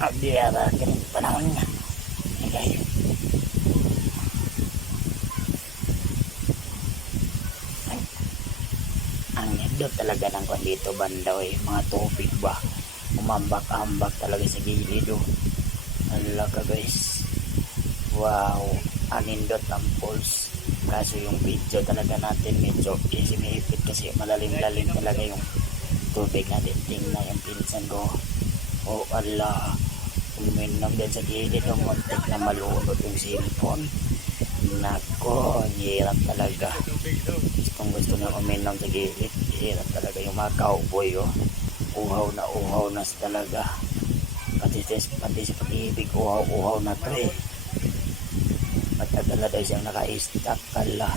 Abiyara ganun panahon nga. Okay. Ang nindot talaga ng kwan dito banda mga tubig ba. Umambak-ambak talaga sa gilid oh. Hala ka guys. Wow. Ang nindot ng falls. Kaso yung video talaga natin medyo isimipit kasi malalim-lalim talaga yung tubig natin. Tingnan yung pinsan ko. Oh ala. Uminom din sa gilid yung muntik na malunod yung cellphone. Nako, hirap talaga. Kung gusto nyo uminom sa gilid, hirap talaga yung mga cowboy oh. Uhaw na talaga. Pati sa pag-ibig, uhaw na to eh. Matagal na daw siyang naka-stack kala.